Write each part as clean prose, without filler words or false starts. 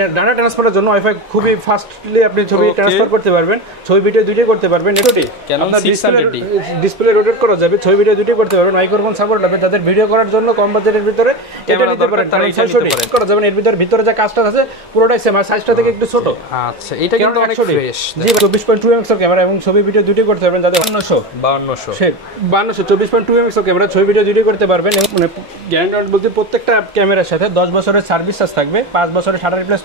Data ট্রান্সফারের জন্য wifi খুবই ফাস্টলি আপনি ছবি ট্রান্সফার করতে পারবেন, ছবি ভিডিও দুটোই করতে পারবেন। এটাই আপনার ডিসপ্লে রোটেট করা যাবে, ছবি ভিডিও দুটোই করতে পারবেন। মাইক্রোফোন সাপোর্ট হবে, যাদের ভিডিও করার জন্য কম বাজেটের ভিতরে এটা নিতে পারেন, তারা 600 করা যাবে। এর ভিতরে যে কাজটা আছে পুরোটাই সেম, আর সাইজটা থেকে একটু ছোট। আচ্ছা, এটা কিন্তু অনেক ফ্রেশ। জি, 24.2 মেগাপিক্সেল ক্যামেরা এবং ছবি ভিডিও দুটোই করতে পারবেন। যাদের 5200 24.2 মেগাপিক্সেল ক্যামেরা, ছবি ভিডিও দুটোই করতে পারবেন। মানে গ্যারান্টি বলতে প্রত্যেকটা ক্যামেরার সাথে 10 বছরের সার্ভিস চার্জ থাকবে, 5 বছরের শাটার রিপ্লেসমেন্ট।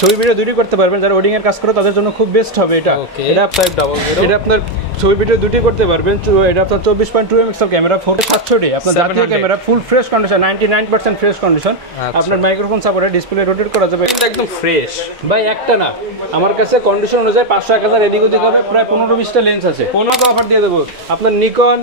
ছবি ভিডিও দুটোই করতে পারবেন। যারা ওয়েডিং এর কাজ করে তাদের জন্য খুব বেস্ট হবে এটা। এটা আপনার ছবি ভিডিও দুটোই করতে পারবেন। এটা আপনার 24.2 মেগাপিক্সেল ক্যামেরা, 700D আপনার জাতীয় camera, full fresh condition, 99% fresh condition. আপনার মাইক্রোফোন সাপোর্টে ডিসপ্লে রোটেট করা যাবে। এটা একদম ফ্রেশ ভাই, একটা না, আমার কাছে কন্ডিশন অনুযায়ী 500-1000 এদিক ওদিক হবে, প্রায় 15-20টা লেন্স আছে। 15 অফার দিয়ে দেবো আপনার নিকন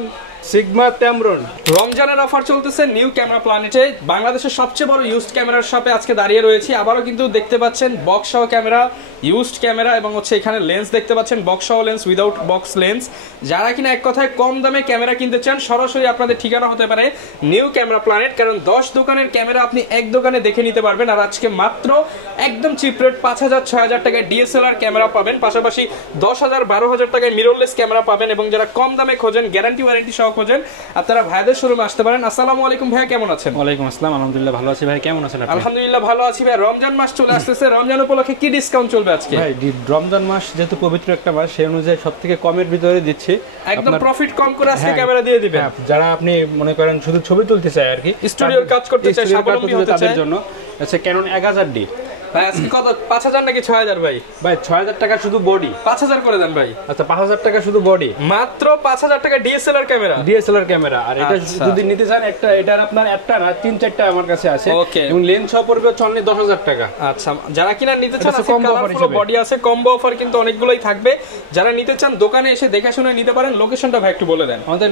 সিগমা ট্যামরন। রমজানের অফার চলতেছে নিউ ক্যামেরা প্ল্যানেটে, বাংলাদেশের সবচেয়ে বড় ইউজড ক্যামেরার শপে আজকে দাঁড়িয়ে রয়েছি। আবারও কিন্তু দেখতে পাচ্ছেন বক্স সহ ক্যামেরা, ইউজড ক্যামেরা এবং এখানে লেন্স দেখতে পাচ্ছেন, বক্স সহ লেন্স, উইদাউট বক্স লেন্স। যারা কিনা এক কথায় কম দামে ক্যামেরা কিনতে চান, সরাসরি আপনাদের ঠিকানা হতে পারে নিউ ক্যামেরা প্ল্যানেট। কারণ 10 দোকানের ক্যামেরা আপনি এক দোকানে দেখে নিতে পারবেন। আর আজকে মাত্র একদম চিপ রেট 5000-6000 টাকায় ডিএসএলআর ক্যামেরা পাবেন, পাশাপাশি 10,000-12,000 টাকায় মিররলেস ক্যামেরা পাবেন। এবং যারা কম দামে খোঁজেন, গ্যারান্টি ওয়ারেন্টি সহ খোঁজেন, আপনারা ভাইদের শোরুমে আসতে পারেন। আসসালামু আলাইকুম ভাইয়া, কেমন আছেন? ওয়ালাইকুম আসসালাম, আলহামদুলিল্লাহ ভালো আছি। ভাই কেমন আছেন আপনি? আলহামদুলিল্লাহ ভালো আছি ভাই। রমজান মাস চলে আসতেছে, রমজান উপলক্ষে কি ডিসকাউন্ট চলবে আজকে? ভাই রমজান মাস যেহেতু পবিত্র একটা মাস, সেই অনুযায়ী সবথেকে কমের ভিতরে দিচ্ছি, একদম প্রফিট কম করে আজকে ক্যামেরা দিয়ে দিবেন। যারা আপনি মনে করেন শুধু ছবি তুলতে চায় আর কি, স্টুডিওর কাজ করতে চায়, স্বাবলম্বী হতে চায়, তাদের জন্য আচ্ছা ক্যানন 1000D। ভাই আজকে কত, 5000 নাকি 6000? ভাই 6000 টাকা শুধু বডি, 5000 করে দেন ভাই। আচ্ছা 5000 টাকা শুধু বডি, মাত্র 5000 টাকা ডিএসএলআর ক্যামেরা। আর এটা যদি নিতে চান, এটার আপনার একটা না 3-4টা আমার কাছে আছে, এবং লেন্স সহ পড়বে অনলি 10000 টাকা। আচ্ছা, যারা কিনা নিতে চান, কালারফুল বডি আছে, কম্বো অফার কিন্তু অনেকগুলোই থাকবে। যারা নিতে চান দোকানে এসে দেখে শুনে নিতে পারেন। লোকেশনটা ভাই একটু বলে দেন। আমাদের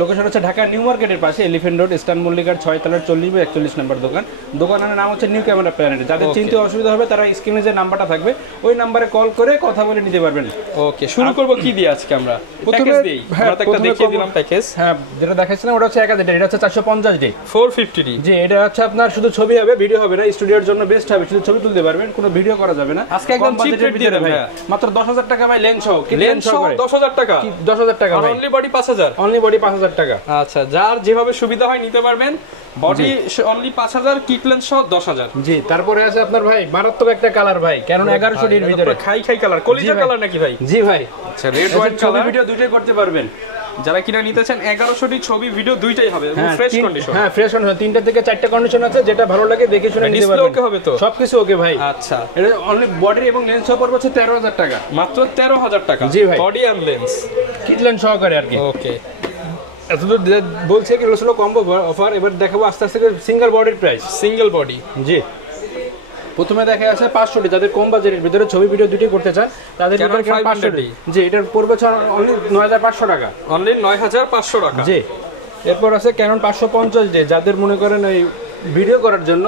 লোকেশন হচ্ছে ঢাকা নিউ মার্কেটের পাশে, এলিফ্যান্ট রোড, ইস্টার্ন মল্লিকার 6 তলার 40/41 নম্বর দোকান। দোকানের নাম হচ্ছে নিউ ক্যামেরা প্ল্যানেট। যাদের চিনতে অসুবিধা হবে তারা স্ক্রিনে যে নাম্বারটা থাকবে ওই নাম্বারে কল করে কথা বলে নিতে পারবেন। ওকে, শুরু করব কি দিয়ে আজকে আমরা? প্যাকেজ দেই, আমরা তো একটা দেখিয়ে দিলাম প্যাকেজ। হ্যাঁ, যেটা দেখাচ্ছিলাম ওটা হচ্ছে 1000D, এটা হচ্ছে 450D, 450D। জি, এটা হচ্ছে আপনার শুধু ছবি হবে, ভিডিও হবে না। স্টুডিওর জন্য বেস্ট হবে, শুধু ছবি তুলতে পারবেন, কোনো ভিডিও করা যাবে না। আজকে একদম চিপ রেট দিয়ে দেন ভাই, মাত্র 10000 টাকা ভাই। লেন্স সহ, লেন্স সহ 10000 টাকা, 10000 টাকা ভাই। অনলি বডি 5000, অনলি বডি 5000 টাকা। আচ্ছা, যার যেভাবে সুবিধা হয় নিতে পারবেন। বডি অনলি 5000, কিট লেন্স সহ 10000। জি, তারপরে আছে আপনার ভাই মারাত্মক একটা কালার ভাই, কারণ 1100D এর ভিতরে খাই কালার, কলিজা কালার নাকি ভাই? জি ভাই, আচ্ছা, রেড ওয়াইন কালার, ভিডিও দুটোই করতে পারবেন। যারা কিনা নিতে চান 1100D ছবি ভিডিও দুইটাই হবে, ফ্রেশ কন্ডিশন। হ্যাঁ, ফ্রেশ কন্ডিশন, 3টা থেকে 4টা কন্ডিশন আছে, যেটা ভালো লাগে দেখে শুনে নিতে পারবেন। ওকে হবে তো? সবকিছু ওকে ভাই। আচ্ছা, এটা অনলি বডি এবং লেন্স সহ পড়বে হচ্ছে 13000 টাকা, মাত্র 13000 টাকা। জি ভাই, body and lens, kit lens সহকারে আর কি। ওকে, এতদূর বলছে কি হলো কম্বো অফার। এবার দেখাবো আস্তে আস্তে সিঙ্গেল বডির প্রাইস। সিঙ্গেল বডি, জি, প্রথমে দেখা আছে 500D। যাদের কম বাজেটের ভিতরে ছবি ভিডিও দুটোই করতে চান তাদের ভিতরে 500D, জি, এটার পড়বে অনলি 9500 টাকা, অনলি 9500 টাকা। জি, এরপর আছে ক্যানন 550D। যাদের মনে করেন এই ভিডিও করার জন্য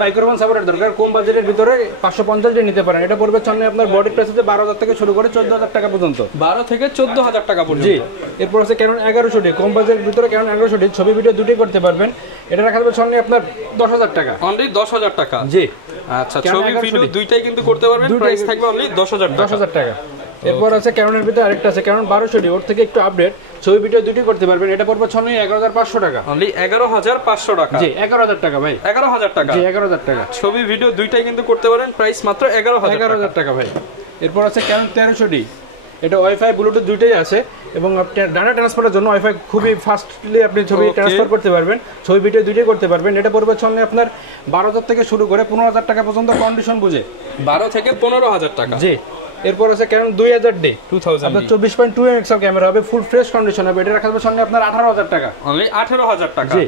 মাইক্রোফোন সাপোর্টের দরকার, কম বাজেটের ভিতরে 550D নিতে পারেন। এটা পড়বে সামনে আপনার বডি প্রাইস হচ্ছে 12000 থেকে শুরু করে 14000 টাকা পর্যন্ত, 12 থেকে 14000 টাকা পর্যন্ত। জি, এরপর আছে ক্যানন 1100D, কম বাজেটের ভিতরে ক্যানন 1100D, ছবি ভিডিও দুটোই করতে পারবেন। এটা রাখা যাবে সামনে আপনার 10000 টাকা, অনলি 10000 টাকা। জি, আচ্ছা, ছবি ভিডিও দুইটাই কিন্তু করতে পারবেন, প্রাইস থাকবে অনলি 10000 টাকা। এরপর আছে ক্যাননের ভিতরে আরেকটা আছে ক্যানন 1200D, ওর থেকে একটু আপডেট, ছবি ভিডিও দুটোই করতে পারবেন। এটা পড়বে 11500 টাকা, অনলি 11500 টাকা। জি, 11000 টাকা ভাই, 11000 টাকা, জি, 11000 টাকা। ছবি ভিডিও দুইটাই কিন্তু করতে পারেন, প্রাইস মাত্র 11000 টাকা ভাই। এরপর আছে ক্যানন 1300D, এটা ওয়াইফাই ব্লুটুথ দুইটাই আছে, এবং ডাটা ট্রান্সফারের জন্য ওয়াইফাই খুবই ফাস্টলি আপনি ছবি ট্রান্সফার করতে পারবেন, ছবি ভিডিও দুটোই করতে পারবেন। এটা পড়বে সামনে আপনার 12000 থেকে শুরু করে 15000 টাকা পর্যন্ত কন্ডিশন বুঝে, 12 থেকে 15000 টাকা। জি, এরপর আছে ক্যানন 2000D, আপনার 24.2 মেগাপিক্সেল ক্যামেরা হবে, ফুল ফ্রেশ কন্ডিশন হবে। এটা রাখা যাবে সামনে আপনার 18000 টাকা, অনলি 18000 টাকা। জি,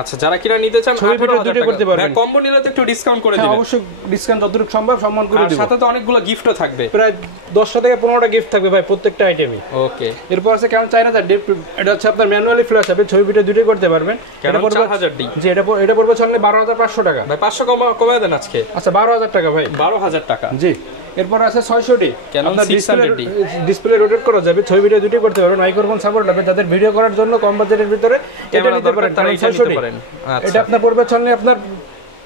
আচ্ছা, যারা কিনা নিতে চান ছবি ভিডিও দুটোই করতে পারবেন। কম্বো নিলে তো একটু ডিসকাউন্ট করে দিবেন। অবশ্যই ডিসকাউন্ট যতটুকু সম্ভব সম্মান করে দিব। সাথে তো অনেকগুলো গিফটও থাকবে, প্রায় 10টা থেকে 15টা গিফট থাকবে ভাই প্রত্যেকটা আইটেমে। ওকে, এরপর আছে ক্যানন 4000D, এটা হচ্ছে আপনার ম্যানুয়ালি ফ্ল্যাশ হবে, ছবি ভিডিও দুটোই করতে পারবেন। এটা পড়বে 4000D, জি, এটা পড়বে সামনে 12500 টাকা ভাই। 500 কমায় দেন আজকে। আচ্ছা, 12000 টাকা ভাই, 12000 টাকা, জি। এরপর আছে 600D, আপনার ডিসপ্লে রোটেট করা যাবে, ছবি ভিডিও দুটোই করতে পারবেন। মাইক্রোফোন সাপোর্ট হবে, যাদের ভিডিও করার জন্য কম বাজেটের ভিতরে এটা নিতে পারেন, 600D। এটা আপনার পড়বে সামনে আপনার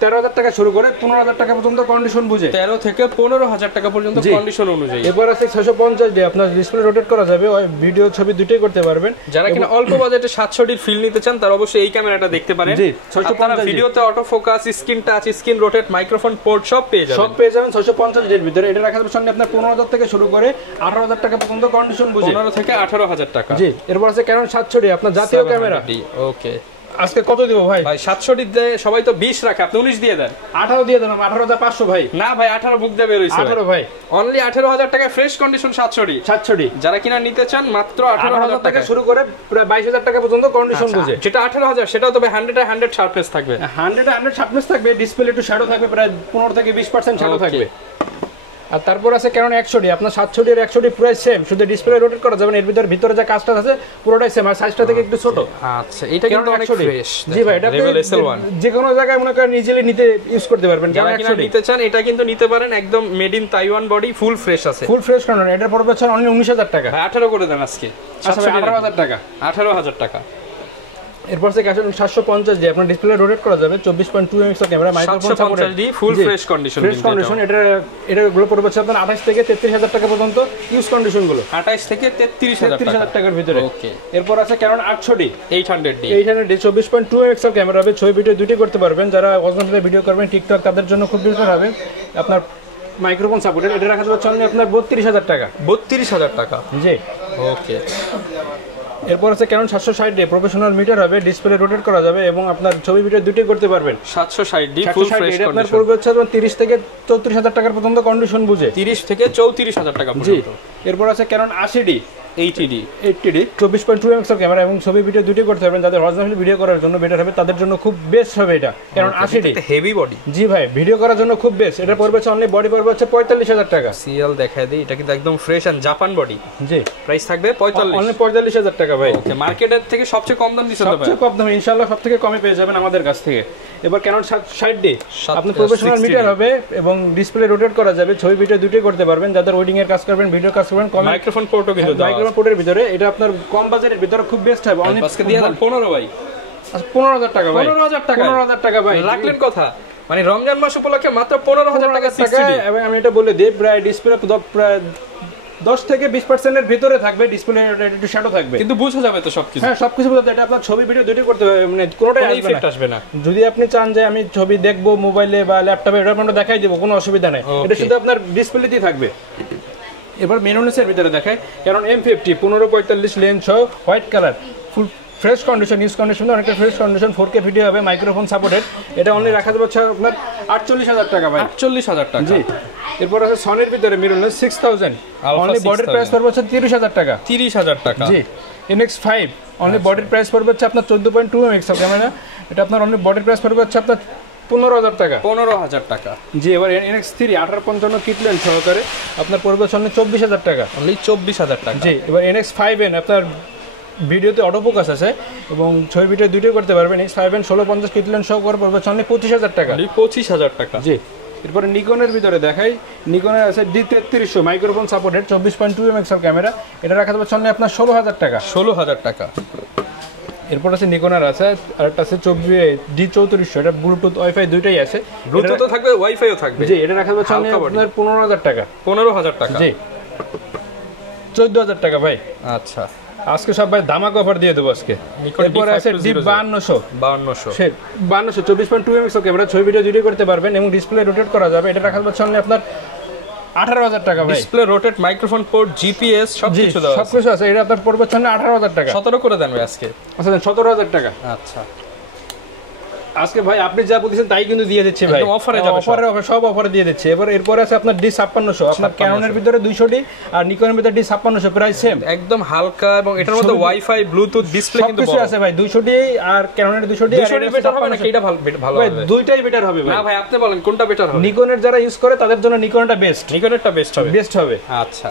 13,000 টাকা শুরু করে 15,000 টাকা পর্যন্ত কন্ডিশন বুঝে। 13 থেকে 15,000 টাকা পর্যন্ত কন্ডিশন অনুযায়ী। এবার আছে 650 ডি, আপনার ডিসপ্লে রোটেট করা যাবে, ভিডিও ছবি দুটোই করতে পারবেন। যারা কিনা অল্প বাজেটে 700 ডির ফিল নিতে চান তারা অবশ্যই এই ক্যামেরাটা দেখতে পারেন। জি, আপনারা ভিডিওতে auto focus, screen touch, screen rotate, microphone port সব পেয়ে যাবেন 650 ডির ভিতরে। এটা রাখা যাবে সামনে আপনার 15,000 থেকে শুরু করে 18,000 টাকা পর্যন্ত কন্ডিশন বুঝে। 15 থেকে 18,000 টাকা। জি, এরপর আছে ক্যানন 700 ডি, আপনার জাতীয় ক্যামেরা। ওকে, আজকে কত দিব ভাই? ভাই 700 ডিতে সবাই তো 20 রাখে, আপনি 19 দিয়ে দেন। 18 দিয়ে দেন, 18,500 ভাই। না ভাই 18 বুক দিয়ে বের হইছে 18 ভাই, অনলি 18,000 টাকা ফ্রেশ কন্ডিশন 700 ডি। 700 ডি যারা কিনা নিতে চান মাত্র 18,000 টাকা শুরু করে প্রায় 22,000 টাকা পর্যন্ত কন্ডিশন বুঝে। যেটা 18,000 সেটাও তবে 100 শার্পনেস থাকবে, 100 শার্পনেস থাকবে, ডিসপ্লে একটু শ্যাডো থাকবে, প্রায় 15 থেকে 20% শ্যাডো থাকবে। আর তারপর আছে ক্যানন 100 ডি, আপনার 700 ডি আর 100 ডি প্রায় সেম, শুধু ডিসপ্লে রোটেট করা যাবে না, এর ভিতরে যে কাজটা আছে পুরোটাই সেম, আর সাইজটা থেকে একটু ছোট। আচ্ছা, এটা কিন্তু অনেক ফ্রেশ। জি ভাই, এটা যে কোনো জায়গায় মনে করেন ইজিলি নিতে ইউজ করতে পারবেন। যারা কিনা নিতে চান এটা কিন্তু নিতে পারেন, একদম made in Taiwan body, full fresh আছে, ফুল ফ্রেশ ক্যানন। এটার পড়বে হচ্ছে অনলি 19,000 টাকা। 18 করে দেন আজকে, 18,000 টাকা। 18,000 টাকা। এরপর থেকে 750 ডি, আপনার ডিসপ্লে রোটেট করা যাবে, 24.2 MX camera, microphone support, 750 D full fresh condition. Fresh condition এটা গুলো পড়বে হচ্ছে আপনার 28 থেকে 33,000 টাকা পর্যন্ত ইউজ কন্ডিশন গুলো, 28 থেকে 33,000 টাকার ভিতরে। ওকে, এরপর আছে Canon 800 D, 800 D, 24.2 MX camera হবে, ছবি ভিডিও দুটোই করতে পারবেন। যারা অরিজিনাল ভিডিও করবেন টিকটক তাদের জন্য খুব বেটার হবে। আপনার মাইক্রোফোন সাপোর্টেড, এটা রাখা যাবে অনলি আপনার 32,000 টাকা। 32,000 টাকা, জি। ওকে, এরপর আছে ক্যানন 760 ডি, প্রফেশনাল মিটার হবে, ডিসপ্লে রোটেট করা যাবে এবং আপনার ছবি ভিডিও দুটোই করতে পারবেন। 760 ডি ফুল ফ্রেশ কন্ডিশন, আপনার পড়বে হচ্ছে 30 থেকে 34,000 টাকার পর্যন্ত কন্ডিশন বুঝে। 30 থেকে 34,000 টাকা পর্যন্ত। এরপর আছে Canon 80 D, 80 D, 24.2 MX camera এবং ছবি ভিডিও দুটোই করতে পারবেন। যাদের অরিজিনাল ভিডিও করার জন্য বেটার হবে তাদের জন্য খুব বেস্ট হবে এটা ক্যানন 80 ডি, হেভি বডি। জি ভাই, ভিডিও করার জন্য খুব বেস্ট। এটা পড়বে হচ্ছে অনলি বডি পড়বে হচ্ছে 45,000 টাকা। সিএল দেখায় দেই, এটা কিন্তু একদম ফ্রেশ এন্ড জাপান বডি। জি, প্রাইস থাকবে 45, অনলি 45,000 টাকা ভাই। ওকে, মার্কেটের থেকে সবচেয়ে কম দাম দিছেন তো ভাই? সবচেয়ে কম দামে ইনশাআল্লাহ সবথেকে কমে পেয়ে যাবেন আমাদের কাছ থেকে। এবার ক্যানন 60 ডি, আপনি প্রফেশনাল মিটার হবে এবং ডিসপ্লে রোটেট করা যাবে, ছবি ভিডিও দুটোই করতে পারবেন। যাদের ওয়েডিং এর কাজ করবেন, ভিডিও কাজ করবেন, মাইক্রোফোন পোর্টও কিন্তু দাও, মাইক্রোফোন পোর্টের ভিতরে। এটা আপনার কম বাজেটের ভিতরে খুব বেস্ট হবে। অনলি আজকে দিয়ে দেন 15 ভাই। আচ্ছা, 15,000 টাকা ভাই। 15,000 টাকা, 15,000 টাকা ভাই রাখলেন কথা, মানে রমজান মাস উপলক্ষে মাত্র 15,000 টাকা 60 ডি। এবং আমি এটা বলে দেই, প্রায় ডিসপ্লে প্রায় 10 থেকে 20% এর ভিতরে থাকবে, ডিসপ্লে একটু শ্যাডো থাকবে, কিন্তু বোঝা যাবে তো সবকিছু। হ্যাঁ, সবকিছু বোঝা যাবে। এটা আপনার ছবি ভিডিও দুটোই করতে হবে, মানে কোনোটাই আসবে না। যদি আপনি চান যে আমি ছবি দেখবো মোবাইলে বা ল্যাপটপে, এটা আপনারা দেখাই দেবো, কোনো অসুবিধা নেই। এটা শুধু আপনার ডিসপ্লেতেই থাকবে। এবার মেনুনেসের ভিতরে দেখায় ক্যানন M50 1545 লেন্স সহ white colour, full fresh condition, use condition অনেকটা ফ্রেশ কন্ডিশন, 4K ভিডিও হবে, মাইক্রোফোন সাপোর্টেড। এটা অনলি রাখা যাবে আপনার 48,000 টাকা ভাই। 48,000 টাকা, জি। এরপর আছে সনির ভিতরে মিররলেস 6000, অনলি বডির প্রাইস পড়বে হচ্ছে 30,000 টাকা। 30,000 টাকা, জি। NX5 অনলি বডির প্রাইস পড়বে হচ্ছে আপনার 14.2 এমএক্স ক্যামেরা, এটা আপনার অনলি বডির প্রাইস পড়বে হচ্ছে আপনার 15,000 টাকা। 15,000 টাকা, জি। এবার NX3 1855 কিট লেন্স সহকারে আপনার পড়বে হচ্ছে 24,000 টাকা, অনলি 24,000 টাকা। জি। এবার NX5N আপনার ভিডিওতে অটো ফোকাস আছে এবং ছবি ভিডিও দুটোই করতে পারবেন। NX5N 1650 কিট লেন্স সহকারে পড়বে হচ্ছে অনলি 25,000 টাকা, অনলি 25,000 টাকা, জি। এরপরে নিকনের ভিতরে দেখাই, নিকনের আছে D3300 মাইক্রোফোন সাপোর্টেড, 24.2 এমএক্স এর ক্যামেরা, এটা রাখা যাবে অনলি আপনার 16,000 টাকা। 16,000 টাকা। এরপর আছে নিকনের আছে, আর একটা আছে D3400, এটা ব্লুটুথ ওয়াইফাই দুইটাই আছে, ব্লুটুথও থাকবে ওয়াইফাইও থাকবে, জি। এটা রাখা যাবে অনলি আপনার 15,000 টাকা। 15,000 টাকা, জি। 14,000 টাকা ভাই। আচ্ছা, আজকে সব ভাই ধামাক অফার দিয়ে দেবো আজকে। এরপর আছে D5200, 5200 24.2 এমএক্স ক্যামেরা, ছবি ভিডিও দুটোই করতে পারবেন এবং ডিসপ্লে রোটেট করা যাবে। এটা রাখা যাবে অনলি আপনার 18,000 টাকা ভাই। Display rotate, microphone port, GPS সবকিছু দাও, সবকিছু আছে। এটা আপনার পড়বে অনলি 18,000 টাকা। 17 করে দেন ভাই আজকে। আচ্ছা, 17,000 টাকা। আচ্ছা, আজকে ভাই আপনি যা বলেছেন তাই কিন্তু দিয়ে দিচ্ছি ভাই, অফারে যাবে, সব অফারে দিয়ে দিচ্ছি। এরপর আছে আপনার D5600, আপনার ক্যাননের ভিতরে 200 ডি আর নিকনের ভিতরে D5600 প্রাইস সেম, একদম হালকা, এবং এটার মধ্যে ওয়াইফাই, ব্লুটুথ, ডিসপ্লে কিন্তু কিছু আছে ভাই। 200 ডি আর ক্যাননের 200 ডি, আর এটা বেটার হবে নাকি? এটা ভালো ভাই, হবে, দুইটাই বেটার হবে ভাই। না ভাই, আপনি বলেন কোনটা বেটার হবে? নিকনের যারা ইউজ করে তাদের জন্য নিকনটা বেস্ট, নিকনেরটা বেস্ট হবে। আচ্ছা,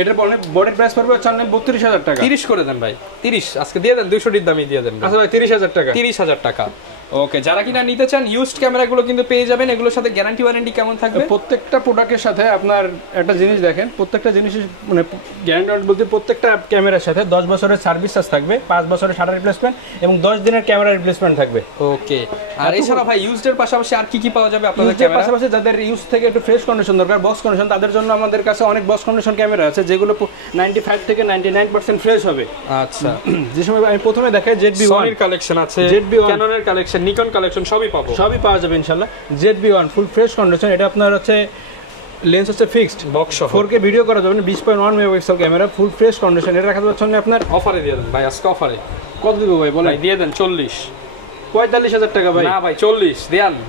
এটার বডির প্রাইস পড়বে হচ্ছে 32,000 টাকা। 30 করে দেন ভাই, 30 আজকে দিয়ে দেন, 200 ডির দামই দিয়ে দেন। আচ্ছা ভাই, 30,000 টাকা। 30,000 টাকা। ওকে, যারা কিনা নিতে চান ইউজড ক্যামেরাগুলো কিন্তু পেয়ে যাবেন। এগুলোর সাথে গ্যারান্টি ওয়ারেন্টি কেমন থাকবে? প্রত্যেকটা প্রোডাক্টের সাথে আপনার একটা জিনিস দেখেন, প্রত্যেকটা জিনিসের মানে গ্যারান্টি বলতে প্রত্যেকটা ক্যামেরার সাথে 10 বছরের সার্ভিস চার্জ থাকবে, 5 বছরের শাটার রিপ্লেসমেন্ট এবং 10 দিনের ক্যামেরা রিপ্লেসমেন্ট থাকবে। ওকে, আর এছাড়া ভাই ইউজডের পাশাপাশি আর কি কি পাওয়া যাবে আপনাদের ক্যামেরার পাশাপাশি? যাদের ইউজ থেকে একটু ফ্রেশ কন্ডিশন দরকার, বক্স কন্ডিশন, তাদের জন্য আমাদের কাছে অনেক বক্স কন্ডিশন ক্যামেরা আছে যেগুলো 95 থেকে 99% ফ্রেশ হবে। আচ্ছা, যে সময় আমি প্রথমে দেখাই ZB1 সনির কালেকশন আছে, ক্যাননের কালেকশন, নিকন কালেকশন সবই পাবো, সবই পাওয়া যাবে ইনশাআল্লাহ। ZB1 ফুল ফ্রেশ কন্ডিশন, এটা আপনার হচ্ছে লেন্স হচ্ছে ফিক্সড, বক্স 4K ভিডিও করা যাবে, 20.1 megapixel camera, full fresh condition. এটা রাখা যাচ্ছে আপনার অফারে দিয়ে দেন ভাই, আজকে অফারে কত দিব ভাই বলেন? দিয়ে দেন 45,000 টাকা ভাই। না ভাই 40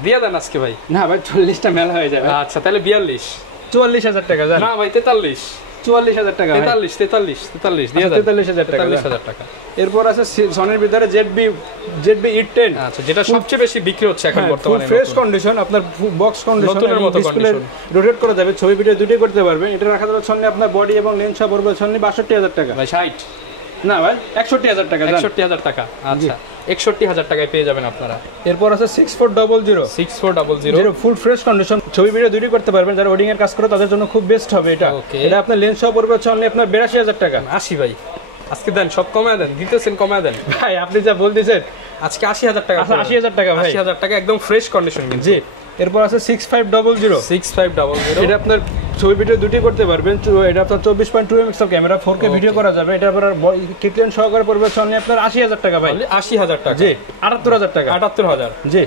দিয়ে দেন আজকে ভাই। না ভাই 40টা মেলা হয়ে যাবে। আচ্ছা তাহলে 44,000 টাকা। না ভাই 43, 44,000 টাকা। 43 দিয়ে দেন 43,000 টাকা। এরপর আছে সনির ভিতরে ZB-E10, আচ্ছা যেটা সবচেয়ে বেশি বিক্রি হচ্ছে এখন বর্তমানে। ফ্রেশ কন্ডিশন, আপনার বক্স কন্ডিশন, নতুনের মতো ডিসপ্লে রোটেট করা যাবে, ছবি ভিডিও দুটোই করতে পারবেন। এটা রাখা যাবে সনি আপনার বডি এবং লেন্স সহ পড়বে সনি 62,000 টাকা। ভাই 60 না ভাই 61,000 টাকা। 61,000 টাকা। আচ্ছা 61,000 টাকায় পেয়ে যাবেন আপনারা। এরপর আছে 6400 ফুল ফ্রেশ কন্ডিশন, ছবি ভিডিও দুটোই করতে পারবেন। যারা ওয়েডিং এর কাজ করে তাদের জন্য খুব বেস্ট হবে এটা। এটা আপনার লেন্স সহ পড়বে অনলি আপনার 82,000 টাকা। 80 ভাই আজকে দেন, সব কমায় দেন, দিতেছেন কমায় দেন ভাই, আপনি যা বলতেছেন আজকে 80,000 টাকা। 80,000 টাকা ভাই, 80,000 টাকা একদম ফ্রেশ কন্ডিশন কিন্তু। জি। এরপর আছে 6500 এটা আপনার ছবি ভিডিও দুটোই করতে পারবেন। এটা আপনার 24.2 মেগাপিক্সেল ক্যামেরা, 4K ভিডিও করা যাবে। এটা আপনার কিটলেন সহকারে পড়বে অনলি আপনার 80,000 টাকা ভাই। 80,000 টাকা। জি, 78,000 টাকা। 78,000। জি।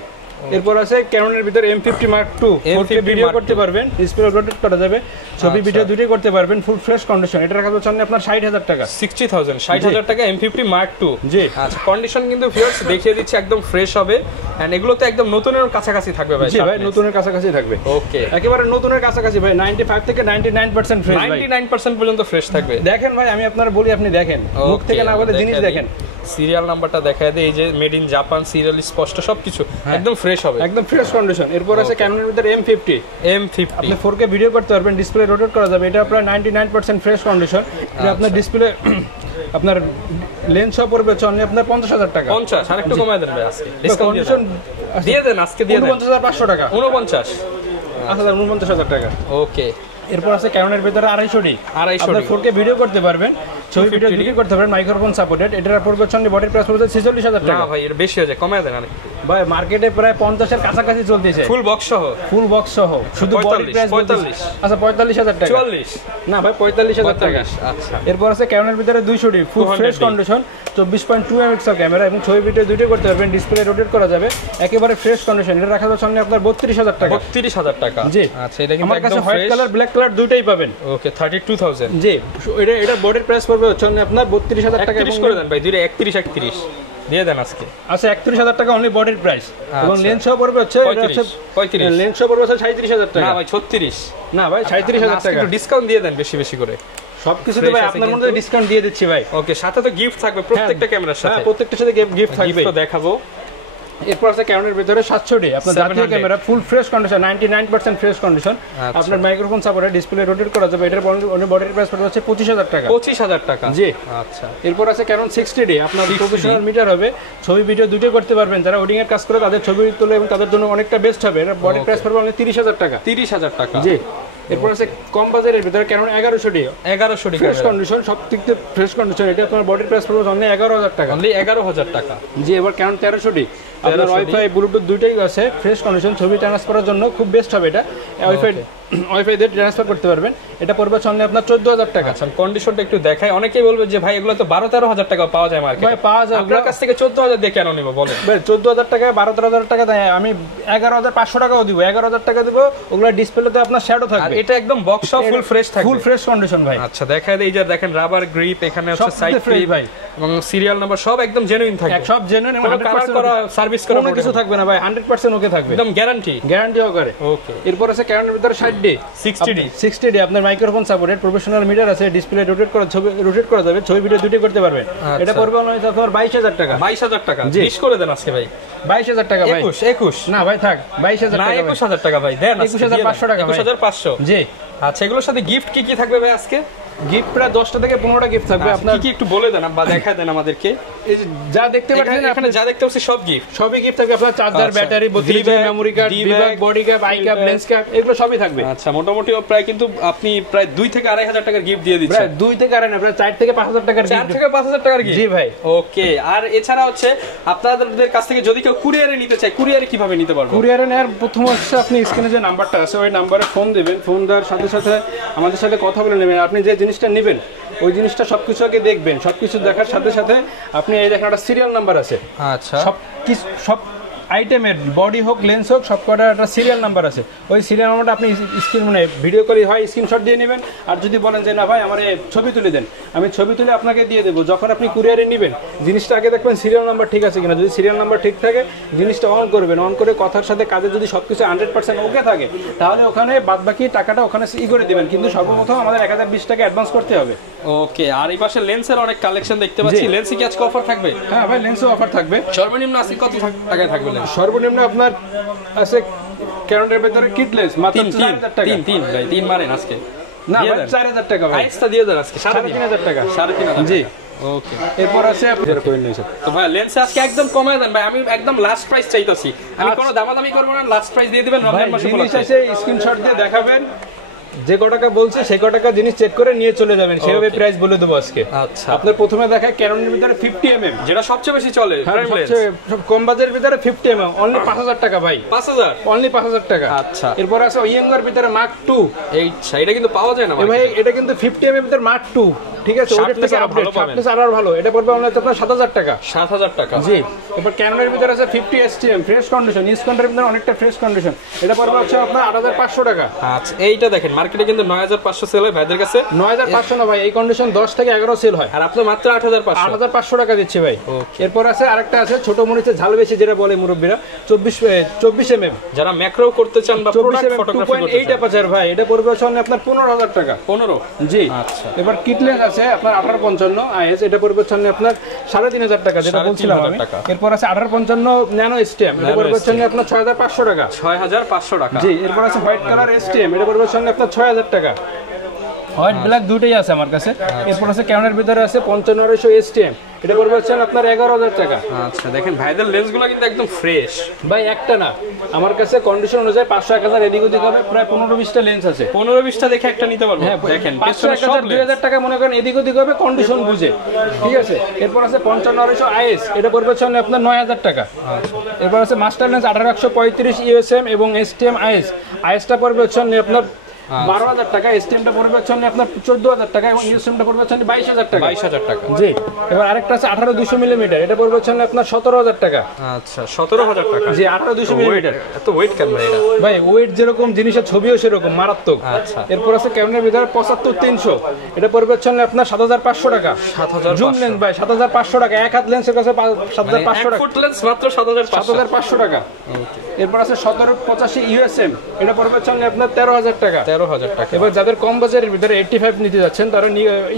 এরপর আছে ক্যাননের ভিতরে M50 Mark II, 4K video করতে পারবেন, ডিসপ্লে রোটেট করা যাবে, ছবি ভিডিও দুটোই করতে পারবেন, ফুল ফ্রেশ কন্ডিশন। এটা রাখা যাচ্ছে আপনার 60,000 টাকা। 60,000 টাকা M50 Mark II। জি। আচ্ছা কন্ডিশন কিন্তু ভিউয়ার্স দেখিয়ে দিচ্ছি একদম ফ্রেশ হবে, এন্ড এগুলো তো একদম নতুনের কাছাকাছি থাকবে ভাই। জি ভাই, নতুনের কাছাকাছি থাকবে। ওকে, একেবারে নতুনের কাছাকাছি ভাই, 95 থেকে 99% ফ্রেশ ভাই। 99% পর্যন্ত ফ্রেশ থাকবে। দেখেন ভাই, আমি আপনার বলি, আপনি দেখেন, মুখ থেকে না বলে জিনিস দেখেন। সিরিয়াল নাম্বারটা দেখায় দেয়, এই যে মেড ইন জাপান, সিরিয়াল স্পষ্ট, সবকিছু একদম ফ্রেশ হবে, একদম ফ্রেশ কন্ডিশন। এরপর আছে ক্যাননের ভিতরে M50 আপনি 4K ভিডিও করতে পারবেন, ডিসপ্লে রোটেট করা যাবে। এটা আপনার 99% ফ্রেশ কন্ডিশন। এটা আপনার ডিসপ্লে আপনার লেন্স সহ পড়বে অনলি আপনার 50,000 টাকা। 50 আরেকটু কমায় দেন ভাই আজকে, ডিসকাউন্ট দিয়ে দেন আজকে, দিয়ে দেন 49,500 টাকা। 49 49,000 টাকা। ওকে। এরপর আছে ক্যাননের ভিতরে 250 আপনার 4K ভিডিও করতে পারবেন, ছবি ভিডিও দুটোই করতে পারবেন, মাইক্রোফোন সাপোর্টেড। এটার পড়বে অনলি বডির প্রাইস পড়বে 46,000 টাকা। না ভাই এর বেশি হয়ে যায়, কমায় দেন আরেকটু ভাই। মার্কেটে প্রায় 50 এর কাছাকাছি চলতেছে, ফুল বক্স সহ। শুধু বডি প্রাইস 45। আচ্ছা 45,000 টাকা। 44 না ভাই 45,000 টাকা। আচ্ছা। এরপর আছে ক্যাননের ভিতরে 200 full fresh condition, 24.2 megapixel camera এবং ছবি ভিডিও দুটোই করতে পারবেন, ডিসপ্লে রোটেট করা যাবে, একেবারে ফ্রেশ কন্ডিশন। এটা রাখা যাচ্ছে আপনার 32,000 টাকা। 32,000 টাকা। জি। আচ্ছা এটা কিন্তু একদম একদম হোয়াইট কালার ব্ল্যাক কালার দুটোই পাবেন। ওকে 32,000। জি। এটা বডির প্রাইস পড়বে হচ্ছে আপনার 32,000 টাকা। 31 করে দেন ভাই, দুইটা 31 দিয়ে দেন আজকে। আচ্ছা 31,000 টাকা অনলি বডির প্রাইস, এবং লেন্স সহ পড়বে হচ্ছে 35 লেন্স সহ পড়বে 37,000 টাকা। না ভাই 36। না ভাই 37,000 টাকা। একটু ডিসকাউন্ট দিয়ে দেন বেশি বেশি করে। সবকিছুতে ভাই আপনার মধ্যে ডিসকাউন্ট দিয়ে দিচ্ছি ভাই। ওকে, সাথে তো গিফট থাকবে প্রত্যেকটা ক্যামেরার সাথে। হ্যাঁ, প্রত্যেকটার সাথে গিফট থাকবে, তো দেখাবো। এরপর আছে ক্যামেরার ভিতরে 700 আপনার জাতীয় camera, full fresh condition, 99% fresh condition. আপনার মাইক্রোফোন সাপোর্টে, ডিসপ্লে রোটেট করা যাবে। এটার বডির প্রাইস পড়বে হচ্ছে 25,000 টাকা। 25,000 টাকা। জি। আচ্ছা। এরপর আছে ক্যানন 60D আপনার প্রফেশনাল মিটার হবে, ছবি ভিডিও দুটোই করতে পারবেন। যারা ওয়েডিং এর কাজ করে তাদের ছবি তোলে এবং তাদের জন্য অনেকটা বেস্ট হবে। এর বডির প্রাইস পড়বে অনলি 30,000 টাকা। 30,000 টাকা। জি। এরপর আছে কম বাজারের ভিতরে ক্যানন 1100D ফ্রেশ কন্ডিশন, সব দিক থেকে ফ্রেশ কন্ডিশন। এটা আপনার বডির প্রাইস পড়বে অনলি 11,000 টাকা। অনলি 11,000 টাকা। জি। এবার ক্যানন 1300D আপনার ওয়াইফাই ব্লুটুথ দুইটাই আছে, ফ্রেশ কন্ডিশন, ছবি ট্রান্সফারের জন্য খুব বেস্ট হবে এটা। ওয়াইফাই দিয়ে ট্রান্সফার করতে পারবেন। এটা পড়বে সামনে আপনার 14,000 টাকা। আচ্ছা কন্ডিশনটা একটু দেখায়, অনেকেই বলবে যে ভাই এগুলো তো 12-13,000 টাকা পাওয়া যায় মার্কেটে। ভাই পাওয়া যায়, আপনার কাছ থেকে 14,000 দিয়ে কেন নিব বলেন? ভাই 14,000 টাকা 12-13,000 টাকা দেয়, আমি 11,500 টাকাও দিব, 11,000 টাকা দিব। ওগুলা ডিসপ্লেতে আপনার শ্যাডো থাকবে, আর এটা একদম বক্স সহ ফুল ফ্রেশ থাকবে, ফুল ফ্রেশ কন্ডিশন ভাই। আচ্ছা দেখায় দেই, এই যে দেখেন রাবার গ্রিপ, এখানে হচ্ছে সাইড ফ্রি ভাই, এবং সিরিয়াল নাম্বার সব একদম জেনুইন থাকবে, সব জেনুইন এবং 100% করা সার্ভিস করা কোনো কিছু থাকবে না ভাই, 100% ওকে থাকবে, একদম গ্যারান্টি করে। ওকে। এরপর আছে ক্যামেরার ভিতরে 60D আপনার মাইক্রোফোন সাপোর্টেড, প্রফেশনাল মিটার আছে, ডিসপ্লে রোটেট করা যাবে, ছবি ভিডিও দুটোই করতে পারবেন। এটা পড়বে অনলি আপনার 22,000 টাকা। 22,000 টাকা। জিজ্ঞেস করে দেন আজকে ভাই। 22,000 টাকা ভাই। 21 না ভাই থাক, 22,000 টাকা। 21,000 টাকা ভাই দেন। 21,500 টাকা। 21,500। জি। আচ্ছা এগুলোর সাথে গিফট কি কি থাকবে ভাই আজকে? গিফট প্রায় 10টা থেকে 15টা গিফট থাকবে। আপনার কি একটু বলে দেন বা দেখায় দেন আমাদেরকে। এই যে যা দেখতে পাচ্ছেন এখানে যা দেখতে পাচ্ছি সব গিফট, সবই গিফট থাকবে। আপনার charger, battery, 32 GB memory card, ডিব্যাগ, body cap, eye cap, lens cap, এগুলো সবই থাকবে। আচ্ছা, মোটামুটি প্রায় কিন্তু আপনি প্রায় 2 থেকে 2,500 টাকার গিফট দিয়ে দিচ্ছেন। প্রায় 2 থেকে 2.5 না, প্রায় 4 থেকে 5,000 টাকার গিফট। 4 থেকে 5,000 টাকার গিফট। জি ভাই। ওকে, আর এছাড়া হচ্ছে আপনাদের কাছ থেকে যদি কেউ কুরিয়ারে নিতে চায়, কুরিয়ারে কিভাবে নিতে পারবে? কুরিয়ারে নেওয়ার প্রথম হচ্ছে আপনি স্ক্রিনে যে নাম্বারটা আছে ওই নাম্বারে ফোন দিবেন। ফোন দেওয়ার সাথে সাথে আমাদের সাথে কথা বলে নেবেন। আপনি যে জিনিসটা নেবেন ওই জিনিসটা সবকিছু আগে দেখবেন। সবকিছু দেখার সাথে সাথে আপনি এই দেখেন একটা সিরিয়াল নাম্বার আছে। আচ্ছা, সব আইটেমের বডি হোক, লেন্স হোক, সব কটার একটা সিরিয়াল নাম্বার আছে। ওই সিরিয়াল নাম্বারটা আপনি স্ক্রিন মানে ভিডিও করে হয় স্ক্রিনশট দিয়ে নেবেন। আর যদি বলেন যে না ভাই আমার ছবি তুলে দেন, আমি ছবি তুলে আপনাকে দিয়ে দেবো। যখন আপনি কুরিয়ারে নেবেন জিনিসটা আগে দেখবেন সিরিয়াল নাম্বার ঠিক আছে কিনা। যদি সিরিয়াল নাম্বার ঠিক থাকে জিনিসটা অন করবেন। অন করে কথার সাথে কাজে যদি সব কিছু 100% ওকে থাকে তাহলে ওখানে বাদবাকি টাকাটা ওখানে করে দেবেন। কিন্তু সর্বপ্রথম আমাদের 1020 টাকা অ্যাডভান্স করতে হবে। ওকে, আর এই পাশে লেন্সের অনেক কালেকশন দেখতে পাচ্ছি। লেন্সে কি আজকে অফার থাকবে? হ্যাঁ ভাই, লেন্সও অফার থাকবে। সর্বনিম্ন আজকে কত টাকায় থাকবে লেন্স? সর্বনিম্ন আপনার আছে ক্যানোনের ভিতরে কিট লেন্স মাত্র 4000 টাকা। 3 ভাই 3 মারেন আজকে না ভাই 4000 টাকা ভাই। আইসটা দিয়ে দেন আজকে 3500 টাকা। 3500 জি। ওকে, এরপর আছে আপনাদের কোয়েন নিয়েছে। তো ভাই লেন্স আজকে একদম কমায় দেন ভাই। আমি একদম লাস্ট প্রাইস চাইতাছি। আমি কোনো দামাদামি করব না, লাস্ট প্রাইস দিয়ে দিবেন। রমজান মাসে জিনিস আছে স্ক্রিনশট দিয়ে দেখাবেন। যে ক টাকা বলছে সেই ক টাকা জিনিস চেক করে নিয়ে চলে যাবেন। সেভাবে প্রাইস বলে দেবো আজকে। আচ্ছা, আপনার প্রথমে দেখায় ক্যানোনের ভিতরে 50mm, যেটা সবচেয়ে বেশি চলে। সব কম বাজেটের ভিতরে 50mm অনলি 5000 টাকা ভাই। 5000 অনলি 5000 টাকা। আচ্ছা, এরপর আছে ইয়ঙ্গার ভিতরে মার্ক 2। এটা কিন্তু পাওয়া যায় না ভাই। এটা কিন্তু 50mm এর ভিতরে মার্ক 2, ঠিক আছে? ওটার থেকে আপডেট শার্পনেস আরো ভালো। এটা পড়বে অনলি আপনার 7000 টাকা। 7000 টাকা। জি। এরপর ক্যানোনের ভিতরে আছে 50 STM ফ্রেশ কন্ডিশন। ইসকন্ডের ভিতরে অনেকটা ফ্রেশ কন্ডিশন। এটা পড়বে হচ্ছে আপনার 8500 টাকা। আচ্ছা, এইটা দেখেন মার্কেটে কিন্তু 9500 সেল হয় ভাইদের কাছে। 9500 না ভাই, এই কন্ডিশন 10 থেকে 11 সেল হয়। আর আপনি মাত্র 8500। 8500 টাকা দিচ্ছি ভাই। এরপর আছে আরেকটা আছে ছোট মরিচের ঝাল বেশি যেটা বলে মুরব্বিরা, 24mm। যারা ম্যাক্রো করতে চান বা প্রোডাক্ট ফটোগ্রাফি করতে চান 2.8 অ্যাপারচার ভাই। এটা পড়বে হচ্ছে আপনার 15000 টাকা। 15? জি। আচ্ছা, এবার কিটলেন্স আছে আপনার 1855 আইএস। এটা পড়বে হচ্ছে আপনার 3500 টাকা যেটা বলছিলাম আমি। এরপর আছে 1855 ন্যানো এসটিএম। এটা পড়বে হচ্ছে আপনার 6500 টাকা। 6500 টাকা। জি। এরপর আছে হোয়াইট কালার এসটিএম। এটা পড়বে হচ্ছে আপনার 6000 টাকা। হোয়াইট ব্ল্যাক দুটোই আছে আমার কাছে। এরপর আছে ক্যানোনের ভিতরে আছে 5500 এসটিএম। এটা পড়বে হচ্ছে আপনার 11000 টাকা। আচ্ছা, দেখেন ভাইদের লেন্সগুলো কিন্তু একদম ফ্রেশ ভাই। একটা না, আমার কাছে কন্ডিশন অনুযায়ী 500 1000 এদিক ওদিক হবে। প্রায় 15-20টা লেন্স আছে। 15-20টা দেখে একটা নিতে পারবো। দেখেন 500 1000 2000 টাকা মনে করেন এদিক ওদিক হবে কন্ডিশন বুঝে, ঠিক আছে? এরপর আছে 5500 আইএস। এটা পড়বে হচ্ছে আপনার 9000 টাকা। এরপর আছে মাস্টার লেন্স 18135 ইউএসএম এবং এসটিএম আইএস। আইএসটা পড়বে হচ্ছে আপনার 12000 টাকা। এসটিএমটা পড়বে হচ্ছে আপনার 14000 টাকা এবং ইউএসএমটা পড়বে হচ্ছে 22000 টাকা। 22000 টাকা। জি। এবার আরেকটা আছে 18200mm। এটা পড়বে হচ্ছে আপনার 17000 টাকা। আচ্ছা, 17000 টাকা। জি, 18200mm। এত ওয়েট কেন ভাই? এটা ভাই ওয়েট যেরকম জিনিসের ছবিও সেরকম মারাত্মক। আচ্ছা। এরপর আছে ক্যামেরার ভিতরে 75300। এটা পড়বে হচ্ছে আপনার 7500 টাকা। 7500 জুম লেন্স ভাই 7500 টাকা। এক হাত লেন্সের কাছে 7500 টাকা। ফুট লেন্স মাত্র 7500 টাকা। এরপর আছে 1785 ইউএসএম। এটা পড়বে হচ্ছে আপনার 13000 টাকা। 13000 টাকা। এবার যাদের কম বাজারের ভিতরে 85 নিতে যাচ্ছেন তারা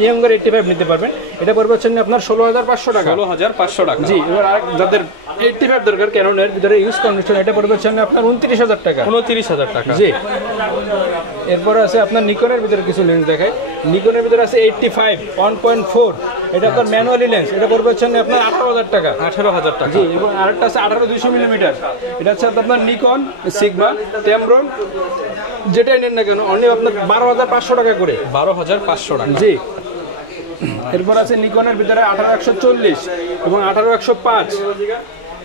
ইয়ঙ্গার 85 নিতে পারবেন। এটা পড়বে হচ্ছে আপনার 16500 টাকা। 16500 টাকা। জি। এবার যাদের 85 দরকার ক্যানোনের ভিতরে ইউজ কন্ডিশন, এটা পড়বে হচ্ছে আপনার 29000 টাকা। 29000 টাকা। জি। এরপর আছে আপনার নিকনের ভিতরে কিছু লেন্স দেখায়। নিকনের ভিতরে আছে 85 1.4। এটা আপনার ম্যানুয়ালি লেন্স। এটা পড়বে হচ্ছে আপনার 18000 টাকা। 18000 টাকা। জি। এবং আরেকটা আছে 18200mm। এটা হচ্ছে আপনার নিকন সিগমা টেমরন যেটাই নেন না কেন অনলি আপনার 12500 টাকা করে। 12500 টাকা। জি। এরপর আছে নিকনের ভিতরে 18140 এবং 18105।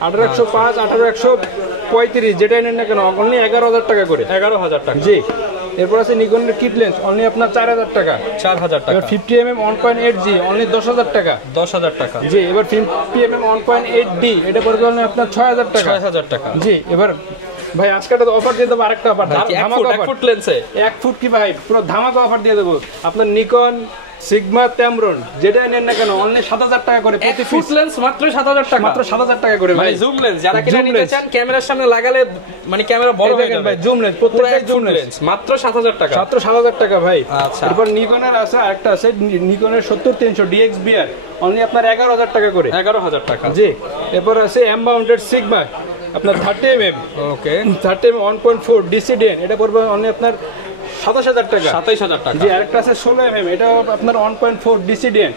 18105 18135 যেটাই নেন না কেন অনলি 11000 টাকা করে। 11000 টাকা। জি। এরপর আছে নিকনের কিট লেন্স অনলি আপনার 4000 টাকা। 4000 টাকা। 50mm 1.8G অনলি 10000 টাকা। 10000 টাকা। জি। এবার 50mm 1.8D এটা পড়বে আপনার 6000 টাকা। 6000 টাকা। জি। এবার ভাই আজকেটা তো অফার দিয়ে দেবো। আরেকটা অফার ধামাকা অফার। 1 ফুট লেন্সে 1 ফুট কি ভাই পুরো ধামাকা অফার দিয়ে দেবো। আপনার নিকন সিগমা টেমরন যেটাই নেন না কেন অনলি 7000 টাকা করে প্রতি ফুট লেন্স মাত্র 7000 টাকা। মাত্র 7000 টাকা করে ভাই। জুম লেন্স যারা কিনা নিতে চান ক্যামেরার সামনে লাগালে মানে ক্যামেরা বড় হয়ে যাবে ভাই। জুম লেন্স প্রত্যেকটা জুম লেন্স মাত্র 7000 টাকা। মাত্র 7000 টাকা ভাই। আচ্ছা। এরপর নিকনের আছে আরেকটা আছে নিকনের 70300 DXBR অনলি আপনার 11000 টাকা করে। 11000 টাকা। জি। এরপর আছে এম বাউন্ডেড সিগমা আপনার 30mm। ওকে। 30mm 1.4 DCDN এটা পড়বে অনলি আপনার 27000 টাকা। 27000 টাকা। জি, আরেকটা আছে 16mm, এটা আপনার 1.4 ডিসিডিএন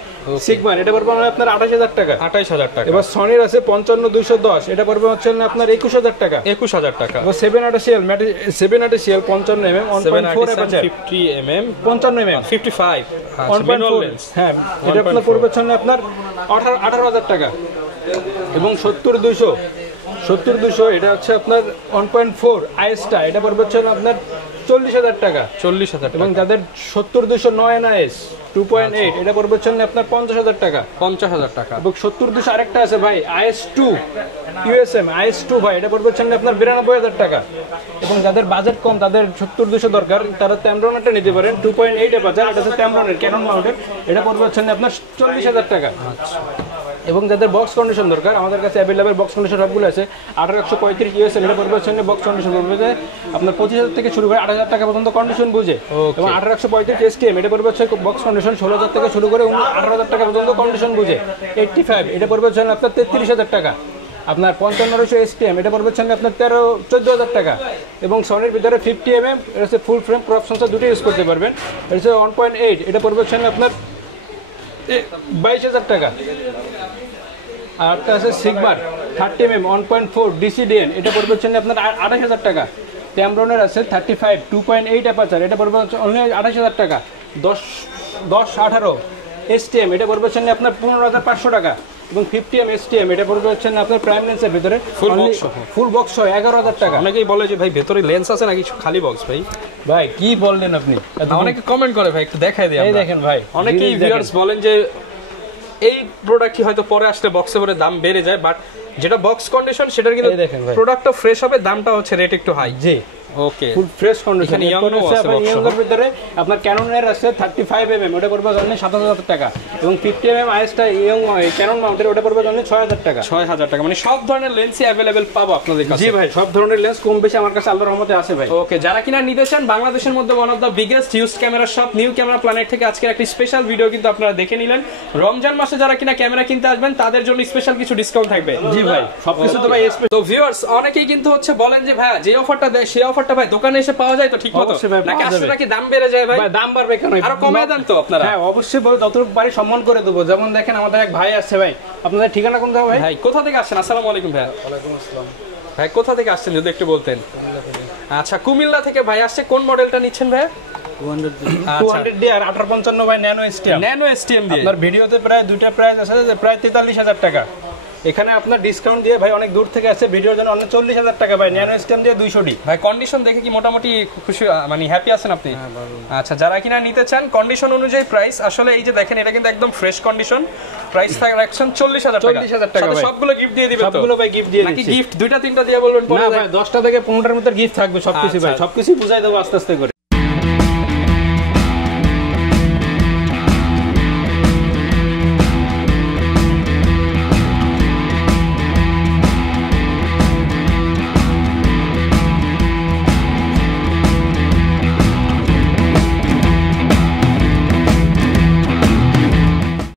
সিগমার, এটা পড়বে আপনার 28000 টাকা। 28000 টাকা। এবার সনির আছে 55210, এটা পড়বে হচ্ছে আপনার 21000 টাকা। 21000 টাকা। এবার 780CL 55mm 1.4 aperture 50mm 55mm 55 1.4 lens. হ্যাঁ, এটা আপনার পড়বে হচ্ছে আপনার 18000 টাকা। এবং 70200 এটা হচ্ছে আপনার 1.4 আইএসটা, এটা পড়বে হচ্ছে আপনার 40000 টাকা। 40000 এবং যাদের 70209 NIS 2.8, এটা পড়বে হচ্ছে আপনার 50000 টাকা। 50000 টাকা। এবং 70200 আরেকটা আছে ভাই, IS2 USM IS2 ভাই, এটা পড়বে হচ্ছে আপনার 92000 টাকা। এবং যাদের বাজেট কম, তাদের 70200 দরকার, তারা ট্যামরনটা নিতে পারেন 2.8 অ্যাপারচার, এটা হচ্ছে ট্যামরনের ক্যানন মাউন্টেড, এটা পড়বে হচ্ছে আপনার 40000 টাকা। এবং যাদের বক্স কন্ডিশন দরকার, আমাদের কাছে অ্যাভেলেবল বক্স কন্ডিশন সবগুলো আছে। 18135 USM, এটা পড়বে হচ্ছে বক্স কন্ডিশন পড়বে যে আপনার 25000 থেকে শুরু করে 8000 টাকা পর্যন্ত কন্ডিশন বুঝে। এবং 18135 STM, এটা পড়বে হচ্ছে বক্স কন্ডিশন 16000 থেকে শুরু করে 18000 টাকা পর্যন্ত কন্ডিশন বুঝে। 85, এটা পড়বে হচ্ছে আপনার 33000 টাকা। আপনার 5500 STM, এটা পড়বে হচ্ছে আপনার 14000 টাকা। এবং সনির ভিতরে 50mm, এটা হচ্ছে ফুল ফ্রেম ক্রপ সেন্সর দুটো ইউজ করতে পারবেন। এটা হচ্ছে 1.8, এটা পড়বে হচ্ছে আপনার 22000 টাকা। আর একটা আছে সিগমার 30mm 1.4 ডিসিডিএন, এটা পড়বে হচ্ছে আপনার 28000 টাকা। ট্যামরনের আছে 35 2.8 অ্যাপারচার, এটা পড়বে হচ্ছে অনলি 28000 টাকা। 1018 STM, এটা পড়বে হচ্ছে আপনার 15500 টাকা। এবং 50mm STM, এটা পড়বে হচ্ছে আপনার প্রাইম লেন্সের ভিতরে ফুল বক্স 11000 টাকা। অনেকেই বলে যে ভাই ভেতরে লেন্স আছে নাকি খালি বক্স ভাই? ভাই কি বললেন আপনি? অনেকে কমেন্ট করে ভাই, একটু দেখাই দেই এই আমরা। দেখেন ভাই, অনেকেই ভিউয়ার্স বলেন যে এই প্রোডাক্ট কি হয়তো পরে আসলে বক্সে করে দাম বেড়ে যায়, বাট যেটা বক্স কন্ডিশন সেটার কিন্তু প্রোডাক্টটা ফ্রেশ হবে, দামটা হচ্ছে রেট একটু হাই। জি, ওকে, ফুল ফ্রেশ কন্ডিশন। এখানে ইয়াংও আছে বক্স ইয়াংয়ের ভিতরে আপনার ক্যাননের আছে 35mm, ওটা পড়বে জানেন 7000 টাকা। এবং 50mm আইএসটা ইয়ং ক্যানন মাউন্টের, ওটা পড়বে জানেন 6000 টাকা। 6000 টাকা, মানে সব ধরনের লেন্সই अवेलेबल পাবো আপনাদের কাছে। জি ভাই, সব ধরনের লেন্স কম বেশি আমার কাছে আল্লাহর রহমতে আছে ভাই। ওকে, যারা কিনা নিতে চান, বাংলাদেশের মধ্যে one of the biggest used camera shop new camera planet থেকে আজকের একটি স্পেশাল ভিডিও কিন্তু আপনারা দেখে নিলেন। রমজান মাসে যারা কিনা ক্যামেরা কিনতে আসবেন তাদের জন্য স্পেশাল কিছু ডিসকাউন্ট থাকবে। জি ভাই, সবকিছু তো ভাই। তো ভিউয়ার্স অনেকেই কিন্তু হচ্ছে বলেন যে ভাই যে অফারটা দেয় সেই অফারটা ভাই দোকানে এসে পাওয়া যায় তো ঠিক মতো, নাকি আসলে নাকি দাম বেড়ে যায় ভাই? দাম বাড়বে কেন, আরো কমিয়ে দেন তো আপনারা। হ্যাঁ অবশ্যই, যতটুকু পারি সম্মান করে দেবো। যেমন দেখেন আমাদের এক ভাই আসছে ভাই, আপনাদের ঠিকানা কোন জায়গা ভাই? ভাই কোথা থেকে আসছেন? আসসালামু আলাইকুম ভাই। ওয়ালাইকুম আসসালাম। ভাই কোথা থেকে আসছেন যদি একটু বলতেন? আচ্ছা, কুমিল্লা থেকে ভাই আসছে। কোন মডেলটা নিচ্ছেন ভাই? 200D আর 1855 ভাই ন্যানো STM। ন্যানো STM দিয়ে আপনার ভিডিওতে প্রায় দুইটা প্রাইস আছে যে প্রায় 43000 টাকা। এখানে আপনার ডিসকাউন্ট দিয়ে ভাই অনেক দূর থেকে আছে, ভিডিওর জন্য অনেক 40000 টাকা ভাই ন্যানো STM দিয়ে 200D। ভাই কন্ডিশন দেখে কি মোটামুটি খুশি, মানে হ্যাপি আছেন আপনি? আচ্ছা, যারা কিনা নিতে চান কন্ডিশন অনুযায়ী প্রাইস, আসলে এই যে দেখেন এটা কিন্তু একদম ফ্রেশ কন্ডিশন। প্রাইস থাকে রাখছেন 40000 টাকা। 40000 টাকা সাথে ভাই। সবগুলো গিফট দিয়ে দিবেন তো? সবগুলো ভাই গিফট দিয়ে নাকি দিচ্ছি। গিফট দুইটা তিনটা দিয়ে বলবেন পরে? না ভাই, 10টা থেকে 15টার মধ্যে গিফট থাকবে সবকিছু ভাই, আচ্ছা। সবকিছু বুঝাই দেবো আস্তে আস্তে করে।